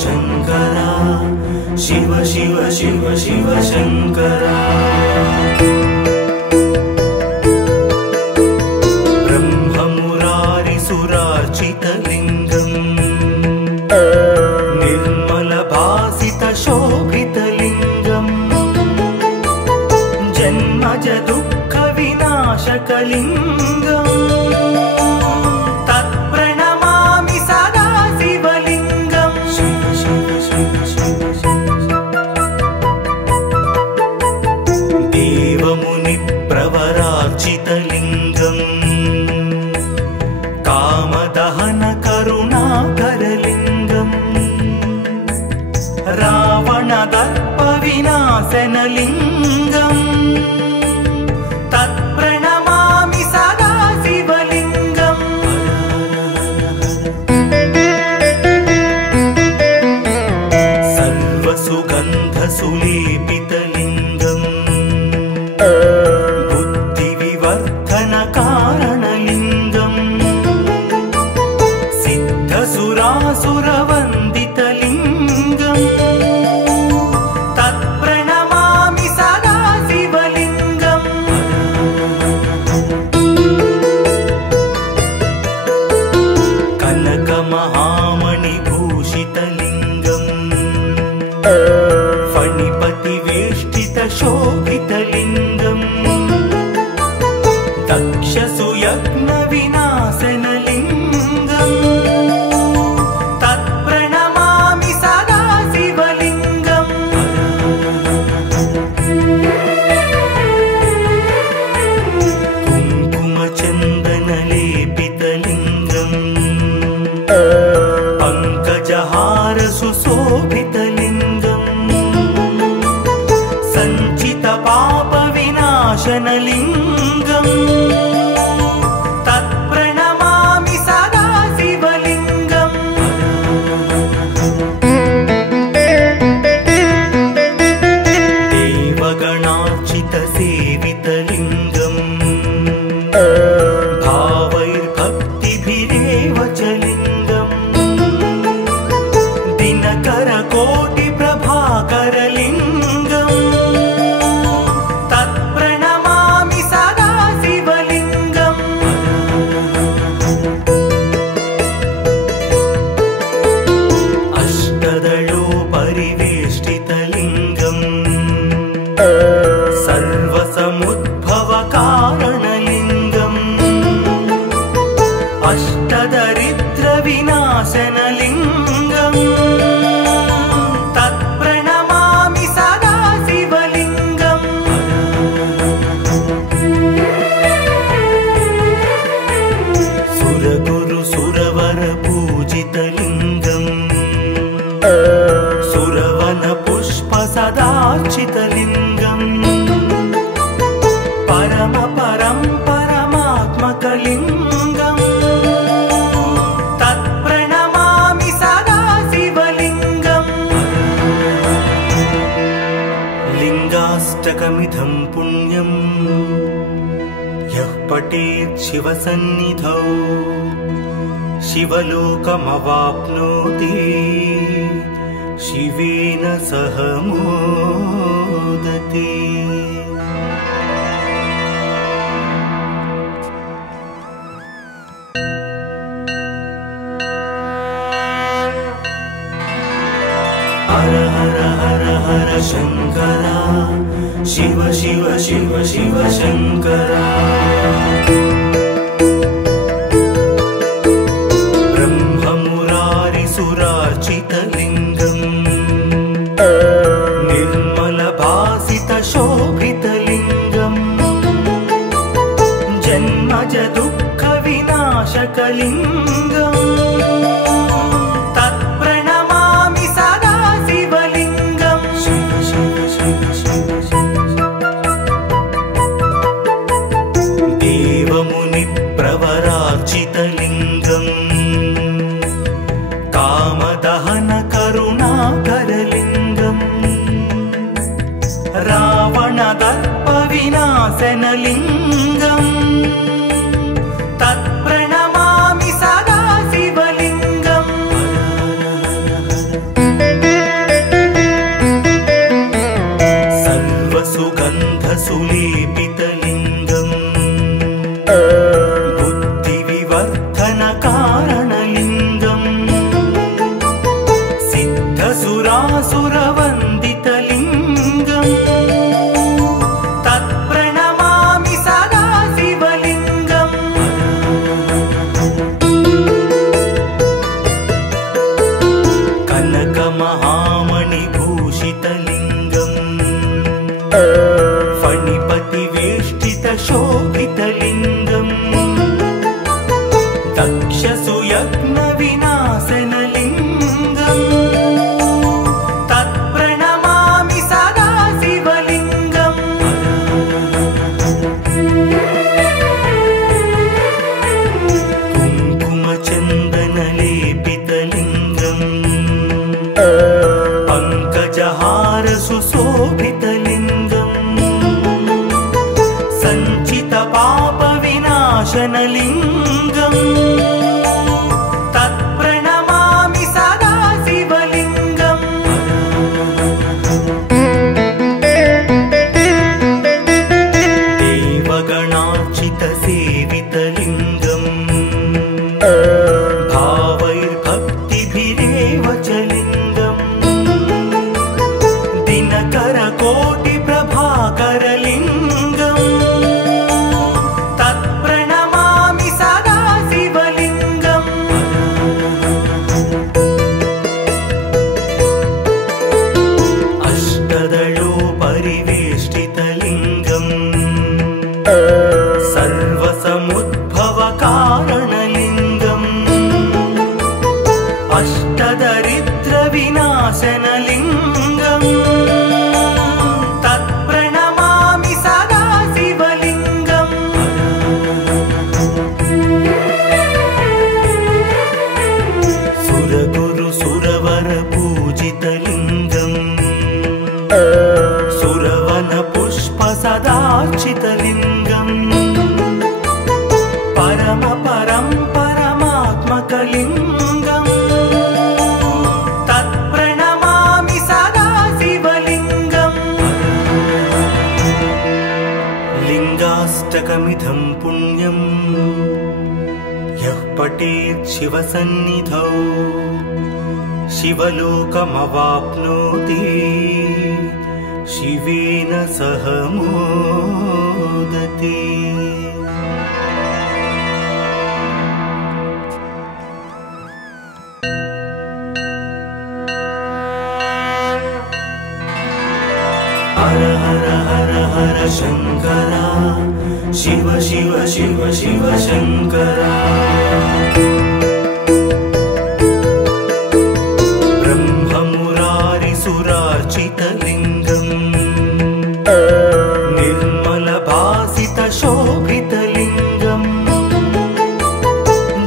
शङ्करा शिव शिव शिव शिव शङ्करा ब्रह्ममुरारिसुरार्चितलिङ्गम् निर्मलभासितशोभितलिङ्गम् जन्मज दुःखविनाशकलिङ्गम् तत्प्रणमामि सदा शिवलिङ्गम् शिव शिव शिव शिव देवमुनिप्रवरार्चितलिङ्गम् कामदहनकरुणाकरलिङ्गम् रावणदर्पविनाशनलिङ्गम् तत्प्रणमामि सदा शिवलिङ्गम् सर्वसुगन्धसुलेपितलिङ्गम् बुद्धिविवर्धनकारणलिङ्गम् सिद्धसुरासुरवन्दितलिङ्गम् तत्प्रणमामि सदा शिवलिङ्गम् कनकमहामणिभूषितलिङ्गम् फणिपतिवेष्टितशोभितलिङ्गम् दक्षसुयज्ञविनाशनलिङ्गम् तत्प्रणमामि सदा शिवलिङ्गम् कुङ्कुमचन्दनलेपितलिङ्गम् पङ्कजहारसुशोभितलिङ्गम् सञ्चितपापविनाशनलिङ्गम् तत्प्रणमामि सदा शिवलिङ्गम् देवगणार्चितसेवितलिङ्गम् भावैर्भक्तिभिरेव च लिङ्गम् दिनकरकोटिप्रभाकरलिङ्गम् तत्प्रणमामि सदा शिवलिङ्गम् अष्टदलोपरिवेष्टितलिङ्गम् सर्वसमुद्भवकारणलिङ्गम् अष्टदरिद्रविनाशनलिङ्गम् तत्प्रणमामि सदा शिवलिङ्गम् सुरगुरुसुरवरपूजितलिङ्गम् सुरवनपुष्पसदार्चितलिङ्गम् परमात्मकलिङ्गम् तत्प्रणमामि सदा शिवलिङ्गम् लिङ्गाष्टकमिदं पुण्यम् यः पठेत् शिवसन्निधौ शिवलोकमवाप्नोति शिवेन सह मोदते। हर हर हर हर शङ्करा शिव शिव शिव शिव शङ्करा ब्रह्ममुरारिसुरार्चितलिङ्गम् निर्मलभासितशोभितलिङ्गम् जन्मज दुःखविनाशकलिङ्गम् तत्प्रणमामि सदा शिवलिङ्गम् शिव शिव शिव शिव देवमुनिप्रवरार्चितलिङ्गम् कामदहनकरुणाकरलिङ्गम् रावणदर्पविनाशनलिङ्गम् तत्प्रणमामि सदा शिवलिङ्गम् बुद्धिविवर्धनकारणलिङ्गम् सिद्धसुरासुरवन्दितलिङ्गम् तत्प्रणमामि सदा शिवलिङ्गम् कनकमहामणिभूषितलिङ्गम् फणिपतिवेष्टितशोभितलिङ्गम् दक्षसुयज्ञविनाशनलिङ्गम् तत्प्रणमामि सदा शिवलिङ्गम् कुङ्कुमचन्दनलेपितलिङ्गम् पङ्कजहारसुशोभितलिङ्गम् सञ्चितपापविनाशनलिङ्गम् तत्प्रणमामि सदा शिवलिङ्गम् देवगणार्चितसेवितलिङ्गम् भावैर्भक्तिभिरेव च लिङ्गम् दिनकरकोटिप्रभाकरलिङ्गम् तत्प्रणमामि सदा शिवलिङ्गम् अष्टदलोपरिवेष्टितलिङ्गम् सर्वसमुद्भवकारणलिङ्गम् अष्टदरिद्रविनाशनलिङ्गम् तत्प्रणमामि सदा शिवलिङ्गम् सुरगुरुसुरवरपूजितलिङ्गम् सुरवनपुष्पसदार्चितलिङ्गम् परमात्मकलिङ्गम् तत्प्रणमामि सदा शिवलिङ्गम् लिङ्गाष्टकमिदं पुण्यम् यः पठेत् शिवसन्निधौ शिवलोकमवाप्नोति शिवेन सह मोदते। हर हर हर हर शङ्करा शिव शिव शिव शिव शङ्करा ब्रह्ममुरारिसुरार्चितलिङ्गम् निर्मलभासितशोभितलिङ्गम्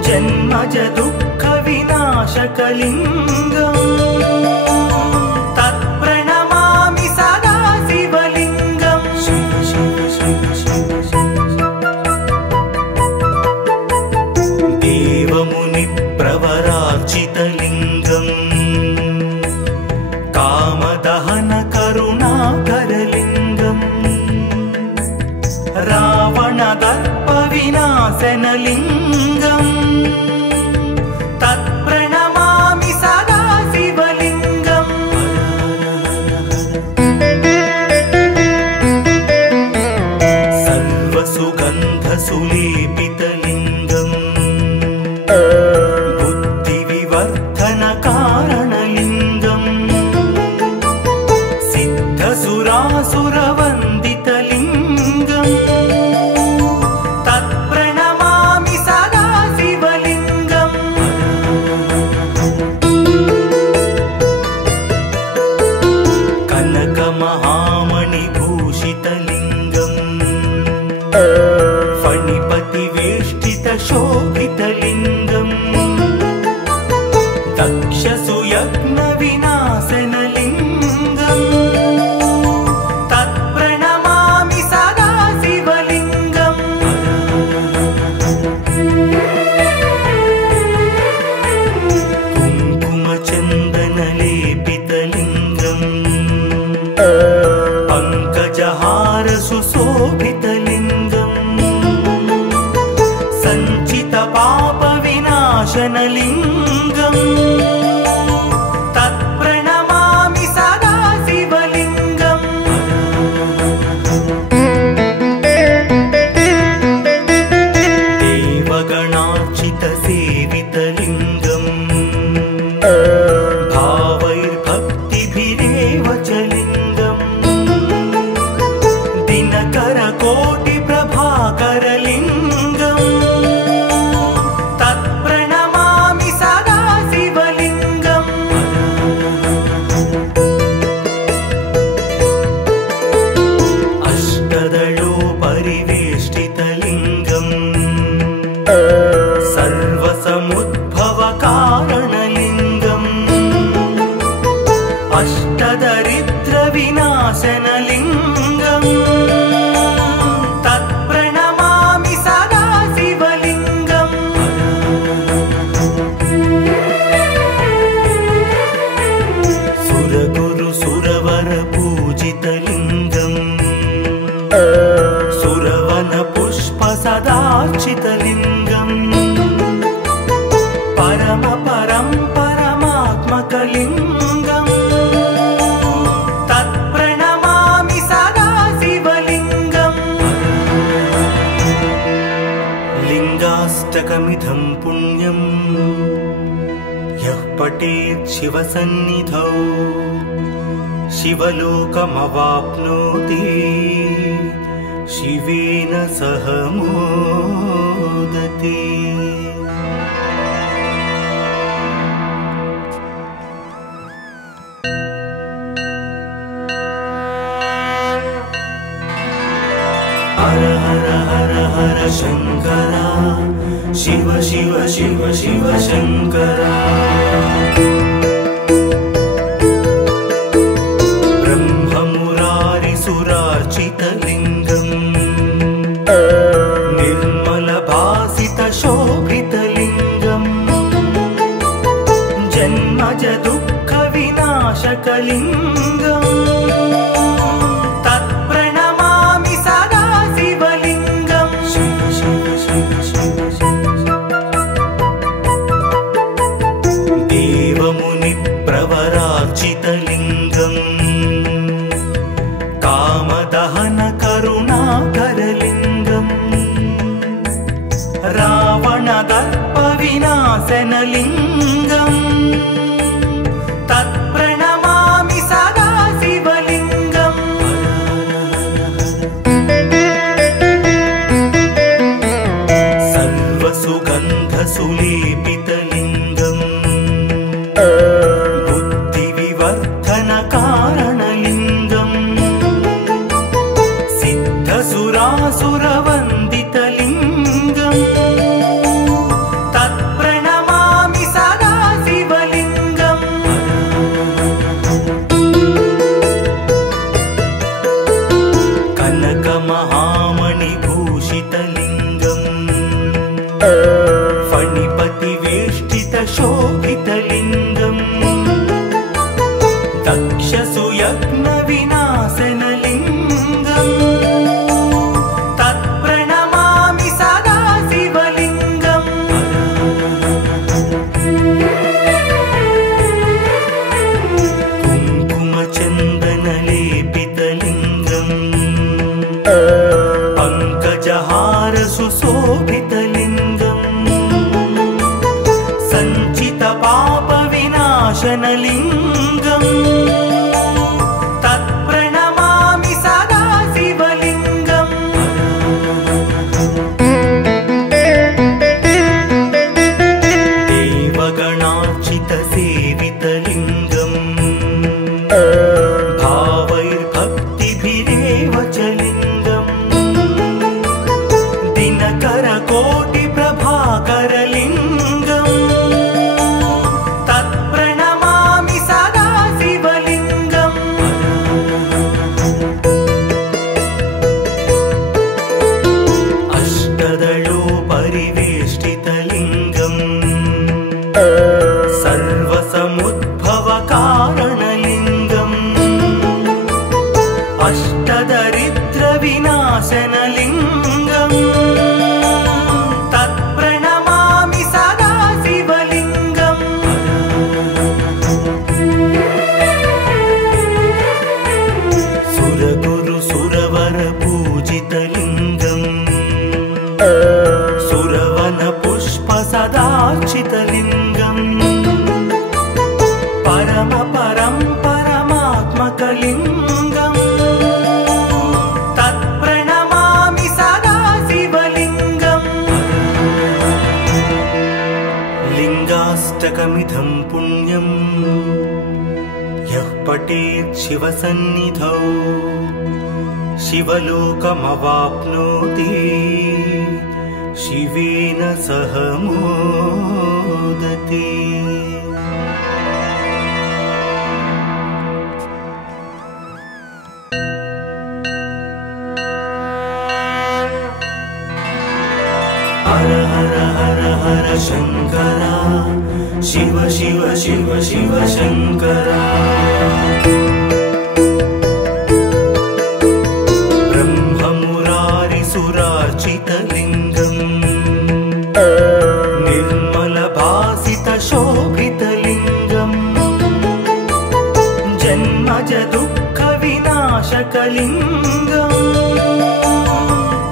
जन्मज दुःखविनाशकलिङ्गम् तत्प्रणमामि सदा शिवलिङ्गम् शिव शिव शिव शिव देवमुनिप्रवरार्चितलिङ्गम् कामदहनकरुणाकरलिङ्गम् रावणदर्पविनाशनलिङ्गम् तत्प्रणमामि सदा शिवलिङ्गम् सर्वसुगन्धसुलेपितलिङ्गम् बुद्धिविवर्धनकारणलिङ्गम् सिद्धसुरासुरवन्दितलिङ्गम् तत्प्रणमामि सदा शिवलिङ्गम् कनकमहामणिभूषितलिङ्गम् फणिपतिवेष्टित विनाशनलिङ्गम् तत्प्रणमामि सदा शिवलिङ्गम् देवगणार्चितसेवितलिङ्गम् भावैर्भक्तिभिरेव च लिङ्गम् दिनकरकोटिप्रभाकरलिङ्गम् तत्प्रणमामि सदा शिवलिङ्गम् अष्टदलोपरिवेष्टितलिङ्गम् सर्वसमुद्भवकारणलिङ्गम् अष्टदरिद्रविनाशनलिङ्गम् तत्प्रणमामि सदा शिवलिङ्गम् सुरगुरुसुरवरपूजितलिङ्गम् सुरवनपुष्पसदार्चितलिङ्गम् परमात्मकलिङ्गम् तत्प्रणमामि सदा शिवलिङ्गम् लिङ्गाष्टकमिदं पुण्यम् यः पठेत् शिवसन्निधौ शिवलोकमवाप्नोति शिवेन सह मोदते। हर हर हर हर शङ्करा शिव शिव शिव शिव शङ्करा ब्रह्ममुरारिसुरार्चितलिङ्गम् निर्मलभासितशोभितलिङ्गम् जन्मजदुःखविनाशकलिङ्गम् तत्प्रणमामि सदा शिवलिङ्गम् शिव शिव शिव शिव देवमुनिप्रवरार्चितलिङ्गम् कामदहनकरुणाकरलिङ्गम् रावणदर्पविनाशनलिङ्गम् तत्प्रणमामि सदा शिवलिङ्गम् सर्वसुगन्धसुलेपितलिङ्गम् बुद्धिविवर्धनकारणलिङ्गम् सिद्धसुरासुरवन्दितलिङ्गम् तत्प्रणमामि सदा शिवलिङ्गम् कनकमहामणिभूषितलिङ्गम् फणिपतिवेष्टितशोभितलिङ्गम् दक्षसुयज्ञविनाशनलिङ्गम् तत्प्रणमामि सदा शिवलिङ्गम् कुङ्कुमचन्दनलेपितलिङ्गम् पङ्कजहारसुशोभितलिङ्गम् सञ्चितपापविनाशनलिङ्गम् तत्प्रणमामि सदा शिवलिङ्गम् देवगणार्चितसेवितलिङ्गम् भावैर्भक्तिभिरेव च लिङ्गम् दिनकरकोटिप्रभाकरलिङ्गम् तत्प्रणमामि सदा शिवलिङ्गम् अष्टदलोपरिवेष्टितलिङ्गम् सर्वसमुद्भवकारणलिङ्गम् अष्टदरिद्रविनाशनलिङ्गम् तत्प्रणमामि सदा शिव सुरवन पुष्प सदार्चितलिङ्गम् परम परं परमात्मकलिङ्गम् तत्प्रणमामि सदा शिवलिङ्गम् लिङ्गाष्टकमिदं पुण्यम् यः पठेत् शिवसन्निधौ शिवलोकमवाप्नोति शिवेन सह मोदते। हर हर हर हर शङ्करा शिव शिव शिव शिव शङ्करा ब्रह्ममुरारिसुरार्चितलिङ्गम् निर्मलभासितशोभितलिङ्गम् जन्मज दुःखविनाशकलिङ्गम्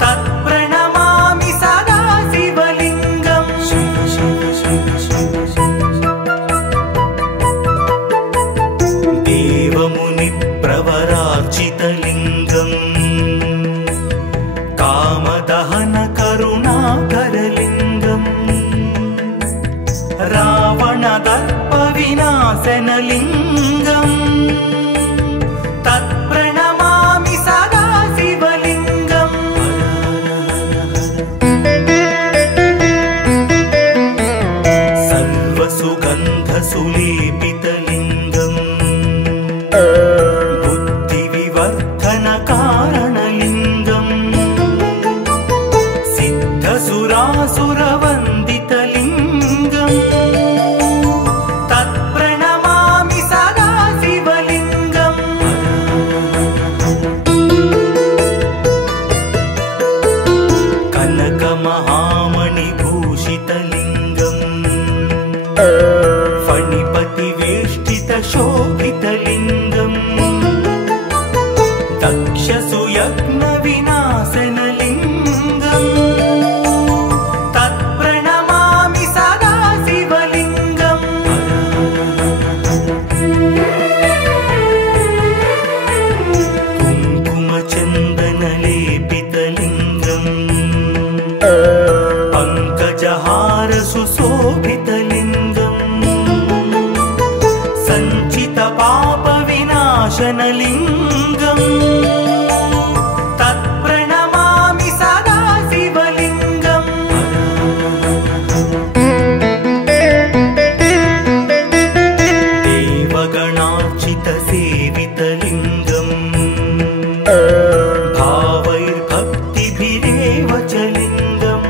तत्प्रणमामि सदा शिवलिङ्गम् शिव शिव शिव शिव देवमुनिप्रवरार्चितलिङ्गम् कामदहन करुणाकरलिङ्गम् रावणदर्पविनाशनलिङ्गम् तत्प्रणमामि सदा शिवलिङ्गम् सर्वसुगन्धसुलेपितलिङ्गम् बुद्धिविवर्धनकारणलिङ्गम् सिद्धसुरासुरवन्दितलिङ्गम् तत्प्रणमामि सदा शिवलिङ्गम् कनकमहामणिभूषितलिङ्गम् फणिपतिवेष्टितशोभितलिङ्गम् दक्षसुयज्ञविनाशनलिङ्गम् तत्प्रणमामि सदा शिवलिङ्गम् कुङ्कुमचन्दनलेपितलिङ्गम् पङ्कजहारसुशोभितलिङ्गम् सञ्चितपापविनाशनलिङ्गम् तत्प्रणमामि सदा शिवलिङ्गम् देवगणार्चितसेवितलिङ्गम् भावैर्भक्तिभिरेव च लिङ्गम्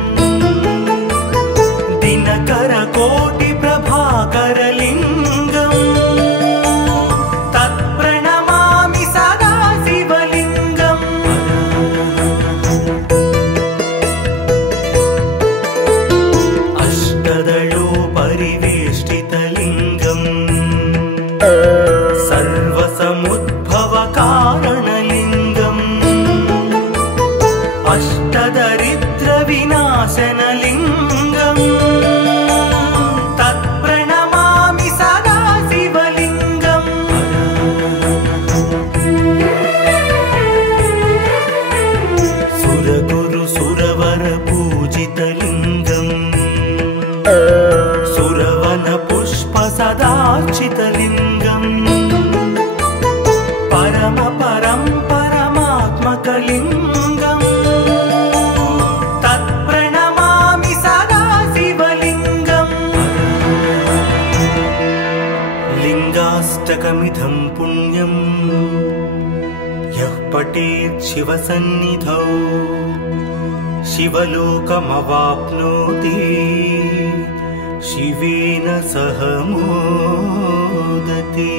दिनकरकोटिप्रभाकरलिङ्गम् तत्प्रणमामि सदा शिवलिङ्गम् अष्टदलोपरिवेष्टितलिङ्गम् सर्वसमुद्भवकारणलिङ्गम् अष्टदरिद्रविनाशनलिङ्गम् तत्प्रणमामि सदा शिवलिङ्गम् सुरगुरुसुरवरपूजितलिङ्गम् सुरवनपुष्प सदार्चितलिङ्गम् परम परं परमात्मकलिङ्गम् तत्प्रणमामि सदा शिवलिङ्गम् लिङ्गाष्टकमिदं पुण्यम् यः पठेत् शिवसन्निधौ शिवलोकमवाप्नोति शिवेन सह मोदते।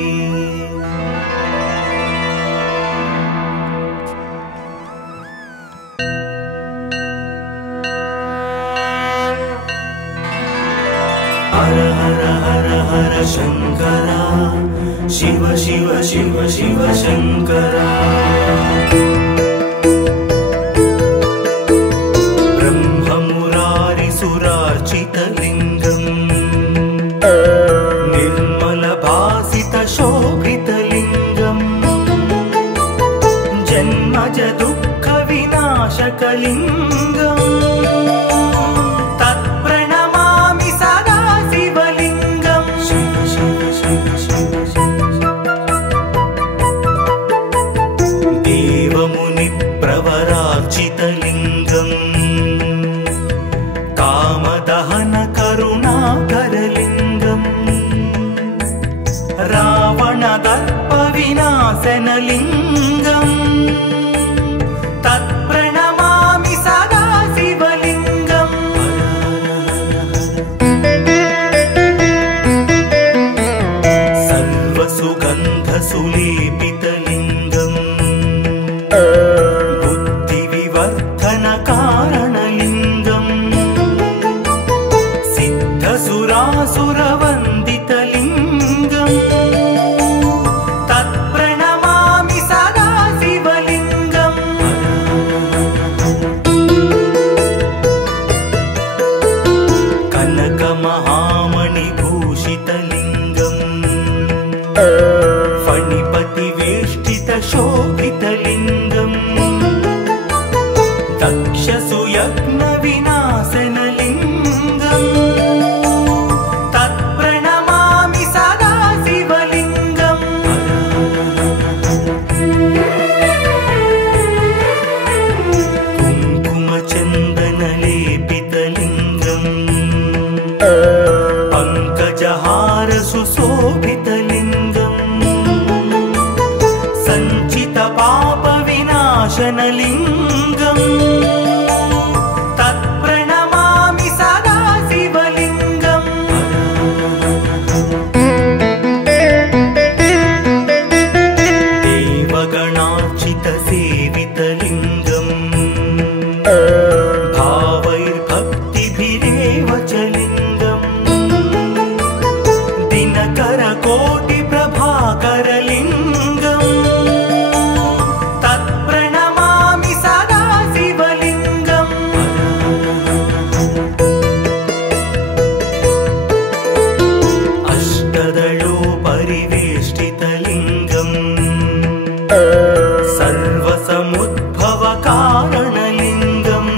हर हर हर हर शङ्करा शिव शिव शिव शिव शङ्करा ब्रह्म शिवलिङ्गम् तत्प्रणमामि सदा शिवलिङ्गम् शिव शिव शिव शिव देवमुनिप्रवरार्चितलिङ्गम् कामदहन करुणाकरलिङ्गम् रावणदर्पविनाशनलिङ्गम् तत्प्रणमामि सदा शिवलिङ्गम् सर्वसुगन्धसुलेपितलिङ्गम् बुद्धिविवर्धनकारणलिङ्गम् सिद्धसुरासुरवन्दितलिङ्गम् तत्प्रणमामि सदा शिवलिङ्गम् कनकमहामणिभूषितलिङ्गम् फणिपतिवेष्टितशोभितलिङ्गम् दक्षसुयज्ञविनाशनलिङ्गम् तत्प्रणमामि सदा शिवलिङ्गम् कुङ्कुमचन्दनलेपितलिङ्गम् पङ्कजहारसुशोभितलिङ्गम् सञ्चितपापविनाशनलिङ्गम् तत्प्रणमामि सदा शिवलिङ्गम् देवगणार्चितसेवितलिङ्गम् भावैर्भक्तिभिरेव च लिङ्गम् दिनकरकोटिप्रभाकरलिङ्गम् तत्प्रणमामि सदा शिवलिङ्गम् अष्टदलोपरिवेष्टितलिङ्गम् सर्वसमुद्भवकारणलिङ्गम्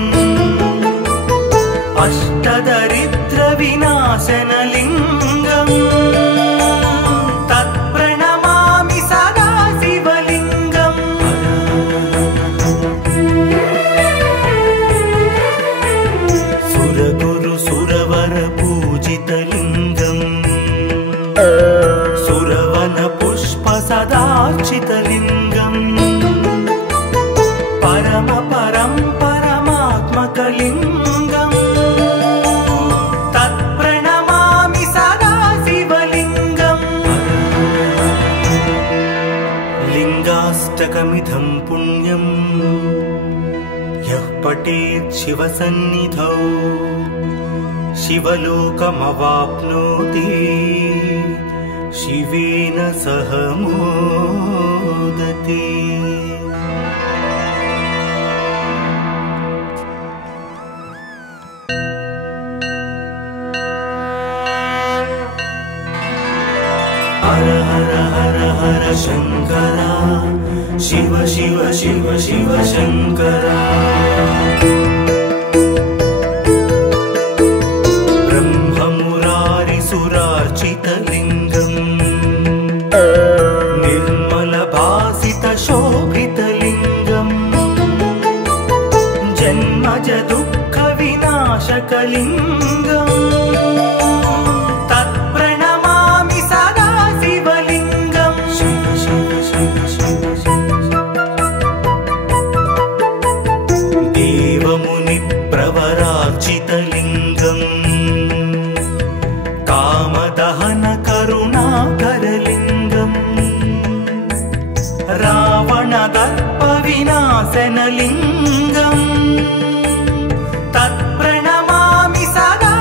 अष्टदरिद्रविनाशनलिङ्गम् तत्प्रणमामि सदा शिवलिङ्गम् सुरगुरुसुरवरपूजितलिङ्गम् सुरवनपुष्पसदार्चितलिङ्गम् परमात्मकलिङ्गम् तत्प्रणमामि सदा शिवलिङ्गम् लिङ्गाष्टकमिदं पुण्यम् यः पठेत् शिवसन्निधौ शिवलोकमवाप्नोति शिवेन सह मोदते हर हर हर हर शङ्करा शिव शिव शिव शिव शङ्करा ब्रह्ममुरारिसुरार्चितलिङ्गम् निर्मलभासितशोभितलिङ्गम् जन्मज दुःखविनाशकलिङ्गम् तत्प्रणमामि सदा शिवलिङ्गम् शिव शिव शिव शिव देवमुनिप्रवरार्चितलिङ्गम् कामदहन करुणाकरलिङ्गम् रावणदर्पविनाशनलिङ्गम् तत्प्रणमामि सदा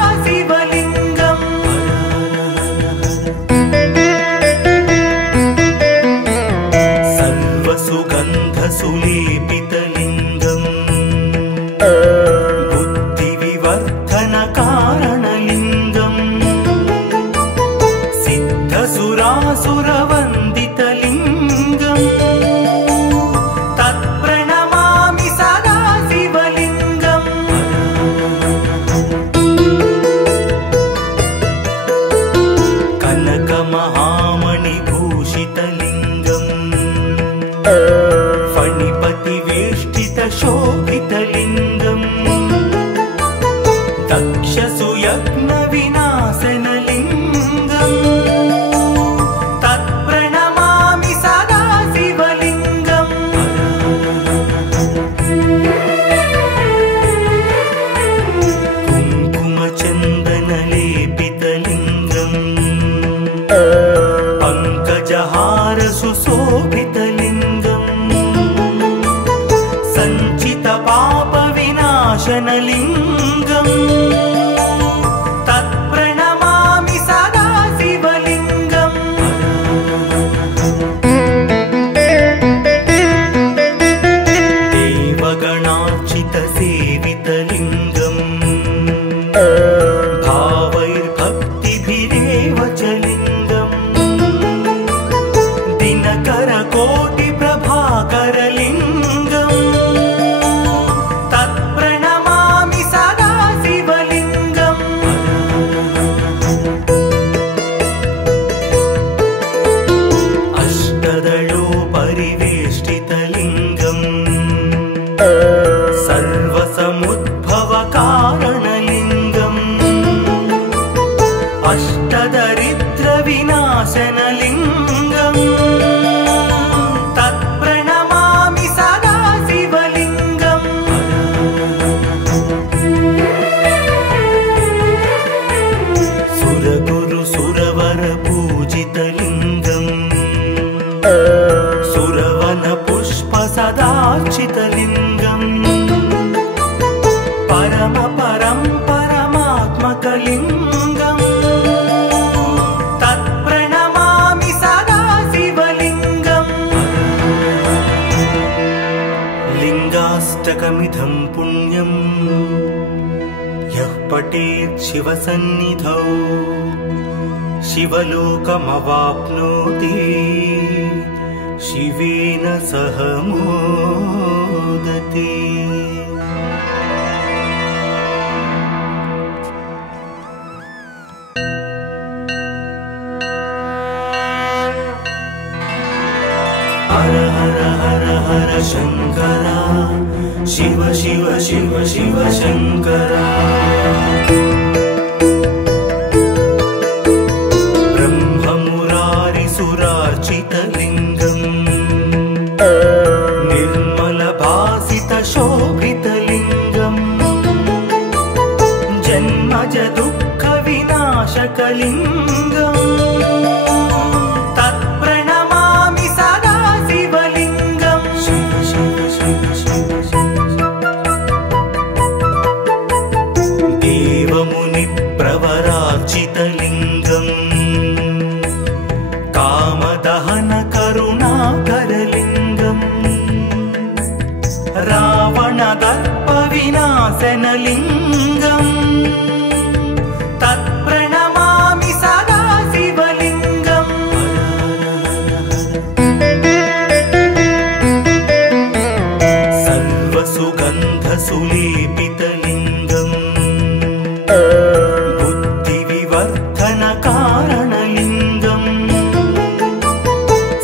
दक्षसुयज्ञविनाशनलिङ्गम् तत्प्रणमामि सदा शिवलिङ्गम् कुङ्कुमचन्दनलेपितलिङ्गम् पङ्कजहार सुशोभितलिङ्गम् सञ्चितपापविनाशनलिङ्गम् तत्प्रणमामि सदा शिवलिङ्गम् देवगणार्चितसेवितलिङ्गम् भावैर्भक्तिभिरेव च लिङ्गम् दिनकरकोटिप्रभाकरलिङ्गम् तत्प्रणमामि सदा शिवलिङ्गम् अष्टदलोपरिवेष्टितलिङ्गम् सर्वसमुद्भवकारणलिङ्गम् अष्टदरिद्रविनाशनलिङ्गम् तत्प्रणमामि सदा शिवलिङ्गम् सुरगुरुसुरवरपूजितलिङ्गम् सुरवनपुष्पसदार्चितलिङ्गम् परमात्मकलिङ्गम् तत्प्रणमामि सदा शिवलिङ्गम् लिङ्गाष्टकमिदं पुण्यम् यः पठेत् शिवसन्निधौ शिवलोकमवाप्नोति शिवेन सह मोदते। हर हर हर हर शंकर शिव शिव शिव शिव शंकर ब्रह्ममुरारिसुरार्चितलिङ्गम् निर्मलभासितशोभितलिङ्गम् जन्मज दुःखविनाशकलिङ्गम् तत्प्रणमामि सदा शिवलिङ्गम् शिव शिव शिव शिव देवमुनिप्रवरार्चितलिङ्गम् कामदहन करुणाकरलिङ्गम् रावणदर्पविनाशनलिङ्गम् तत्प्रणमामि सदा शिवलिङ्गम् सर्वसुगन्धसुलेपितलिङ्गम् बुद्धिविवर्धनकारणलिङ्गम्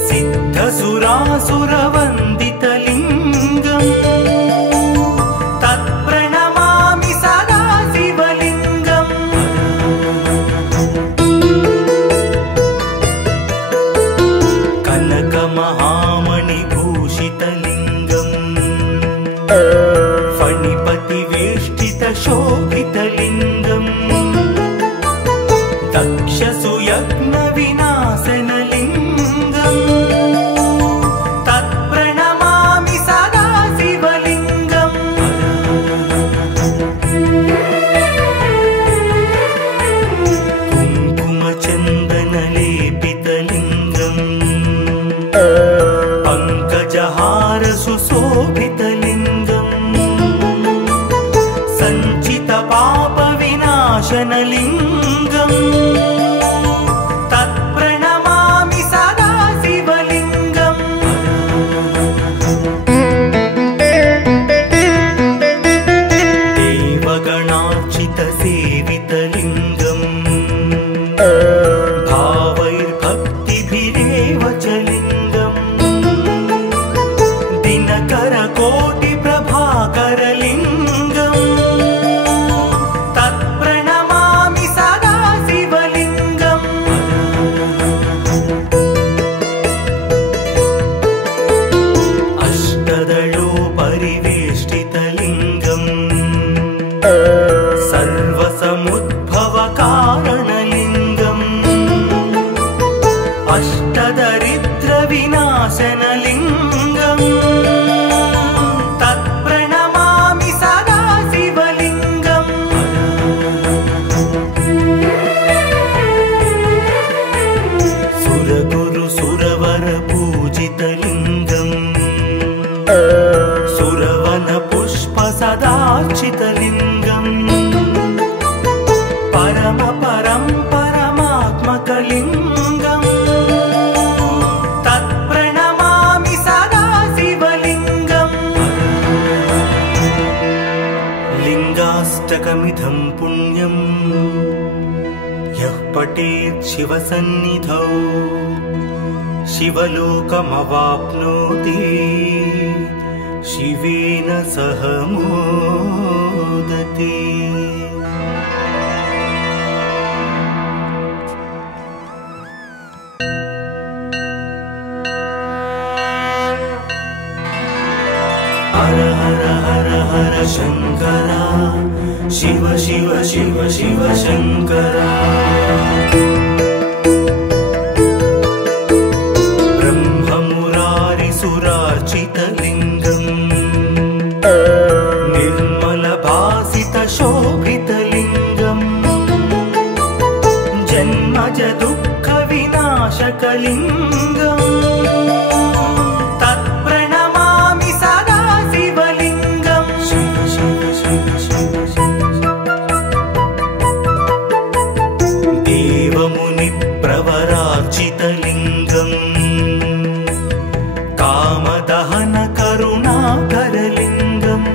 सिद्धसुरासुरवन्दितलिङ्गम् तत्प्रणमामि सदा शिवलिङ्गम् कनकमहामणिभूषितलिङ्गम् फणिपतिवेष्टितशोभितलिङ्गम् दक्षसुयज्ञविनाशनलिङ्गम् तत्प्रणमामि सदा शिवलिङ्गम् कुङ्कुमचन्दनलेपितलिङ्गम् पङ्कजहार सुशोभितलिङ्गम् सञ्चितपापविनाशनलिङ्गम् तत्प्रणमामि सदा शिवलिङ्गम् देवगणार्चितसेवितलिङ्गम् भावैर्भक्तिभिरेव च लिङ्गम् दिनकरकोटिप्रभाकरलिङ्गम् तत् सर्वसमुद्भवकारणलिङ्गम् अष्टदरिद्रविनाशनलिङ्गम् तत्प्रणमामि सदा शिवलिङ्गम् सुरगुरु सुरवर पूजितलिङ्गम् सुरवन पुष्प सदार्चितलिङ्गम् परम परं परमात्मकलिङ्गम् तत्प्रणमामि सदा शिवलिङ्गम् लिङ्गाष्टकमिदं पुण्यं यः पठेत् शिवसन्निधौ शिवलोकमवाप्नोति शिवेन सह मोदते। हर हर हर हर शङ्करा शिव शिव शिव शिव शङ्करा ब्रह्ममुरारिसुरार्चितलिङ्गम् निर्मलभासितशोभितलिङ्गम् जन्मज दुःखविनाशकलिङ्गम् तत्प्रणमामि सदा शिवलिङ्गम् शिव शिव शिव शिव देवमुनिप्रवरार्चितलिङ्गम् कामदहन करुणाकरलिङ्गम्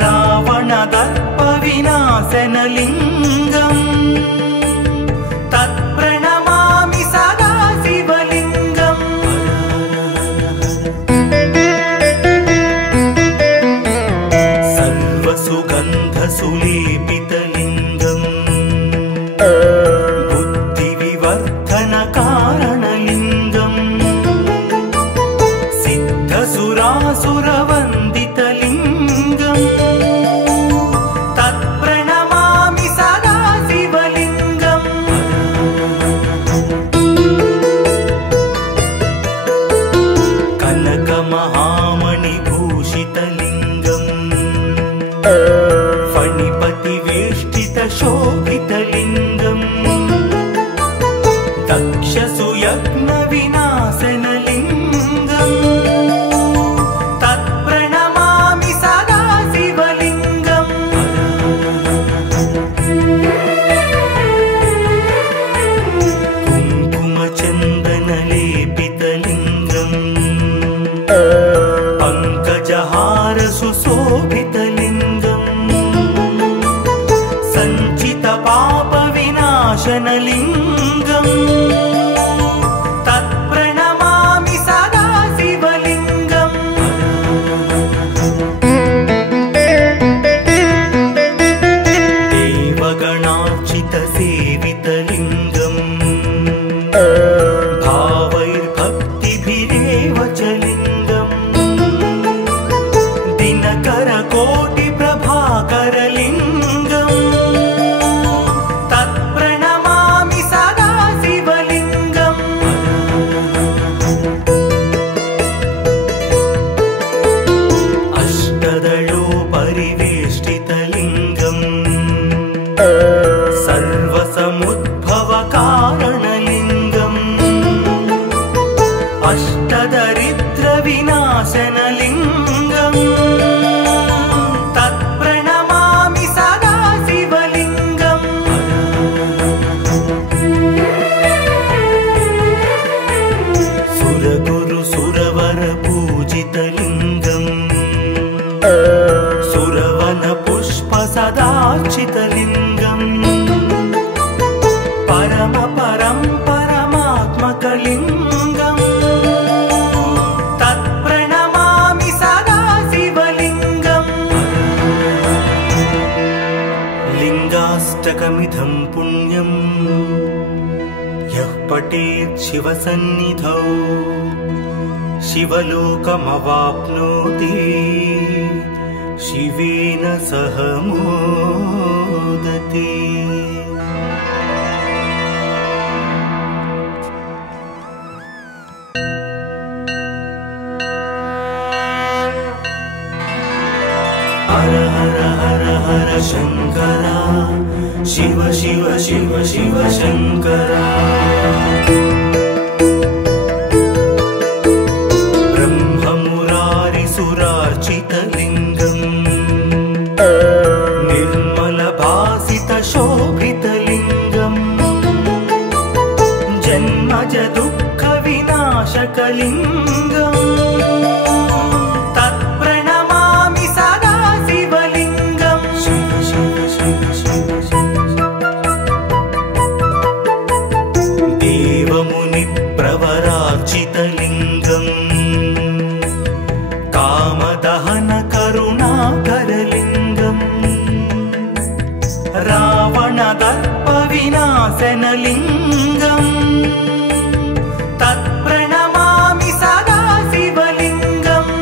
रावणदर्पविनाशनलिङ्गम् तत्प्रणमामि सदा शिवलिङ्गम् सर्वसुगन्धसुलेपितलिङ्गम् बुद्धिविवर्धनकारणलिङ्गम् सिद्धसुरासुरवन्दितलिङ्गम् तत्प्रणमामि सदा शिवलिङ्गम् कनकमहामणिभूषितलिङ्गम् फणिपतिवेष्टितशोभितलिङ्गम् दक्षसुयज्ञविनाशनलिङ्गम् तत्प्रणमामि सदा शिवलिङ्गम् कुङ्कुमचन्दनलेपितलिङ्गम् पङ्कजहारसुशोभितलिङ्गम् सञ्चितपापविनाशनलिङ्गम् तत्प्रणमामि सदा शिवलिङ्गम् देवगणार्चितसेवितलिङ्गम् भावैर्भक्तिभिरेव च लिङ्गम् दिनकरकोटिप्रभाकरलिङ्गम् तत्प्रणमामि सदा शिवलिङ्गम् अष्टदलोपरिवेष्टितलिङ्गम् सर्वसमुद्भवकारणलिङ्गम् अष्टदरिद्रविनाशनलिङ्गम् तत्प्रणमामि सदा शिवलिङ्गम् सुरगुरु सुरवर पूजितलिङ्गम् सुरवन पुष्प सदार्चितलिङ्गम् परम परं परमात्मकलिङ्गम् तत्प्रणमामि सदा शिवलिङ्गम् लिङ्गाष्टकमिदं पुण्यं यः पठेत् शिवसन्निधौ शिवलोकमवाप्नोति शिवेन सह मोदते। हर हर हर हर शंकरा, शिव शिव शिव शिव शंकरा। ब्रह्ममुरारिसुरार्चितलिङ्गम् निर्मलभासितशोभितलिङ्गम् जन्मज दुःखविनाशकलिङ्गम् तत्प्रणमामि सदा शिवलिङ्गम्। शिव शिव शिव शिव देवमुनिप्रवरार्चितलिङ्गम् कामदहन करुणाकरलिङ्गम् रावणदर्पविनाशनलिङ्गम् तत्प्रणमामि सदा शिवलिङ्गम्।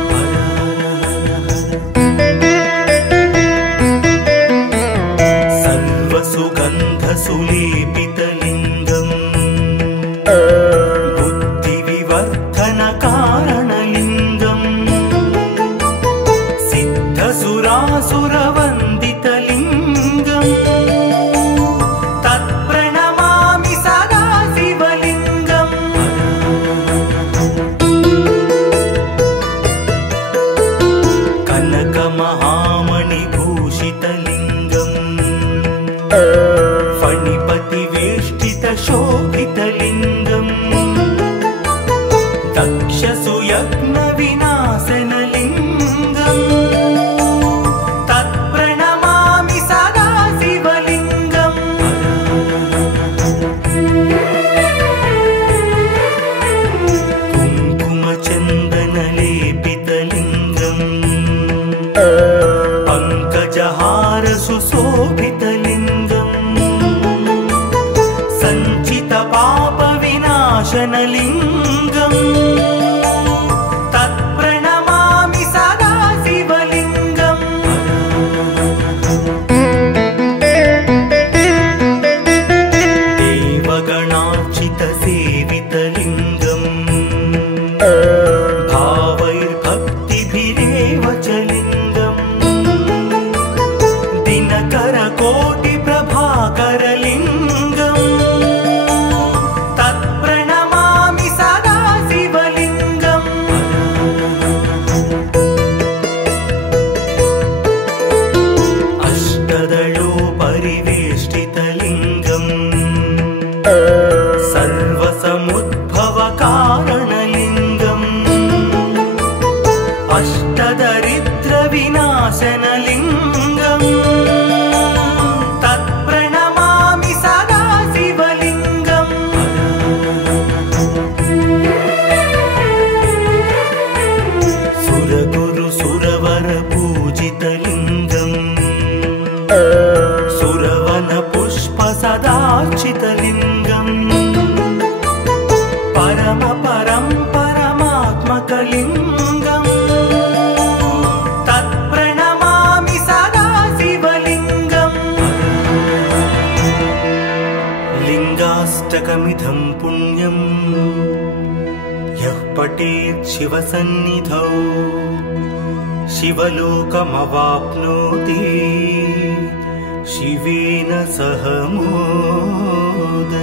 सर्वसुगन्धसुलेपितलिङ्गम् बुद्धिविवर्धनकारणलिङ्गम् सिद्धसुरासुरवन्दितलिङ्गम् तत्प्रणमामि सदा शिवलिङ्गम्। कनकमहामणिभूषितलिङ्गम् फणिपतिवेष्टितशोभितलिङ्गम् दक्षसुयज्ञविनाशनलिङ्गम् तत्प्रणमामि सदा शिवलिङ्गम्। कुङ्कुमचन्दनलेपितलिङ्गम् पङ्कजहारसुशोभितलिङ्गम् सञ्चितपापविनाशनलिङ्गम् तत्प्रणमामि सदा शिवलिङ्गम्। देवगणार्चितसेवितलिङ्गम् भावैर्भक्तिभिरेव च लिङ्गम् दिनकरकोटिप्रभाकरलिङ्गम् तत्प्रणमामि सदा शिवलिङ्गम्। अष्टदलोपरिवेष्टितलिङ्गम् सर्वसमुद्भवकारणलिङ्गम् अष्टदरिद्रविनाशनलिङ्गम् तत्प्रणमामि सदा शिवलिङ्गम्। सुरगुरुसुरवरपूजितलिङ्गम् सुरवनपुष्पसदार्चितलिङ्गम् परमात्मकलिङ्गम् तत्प्रणमामि सदा शिवलिङ्गम्। लिङ्गाष्टकमिदं पुण्यम् यः पठेत् शिवसन्निधौ शिवलोकमवाप्नोति शिवेन सह मोदते।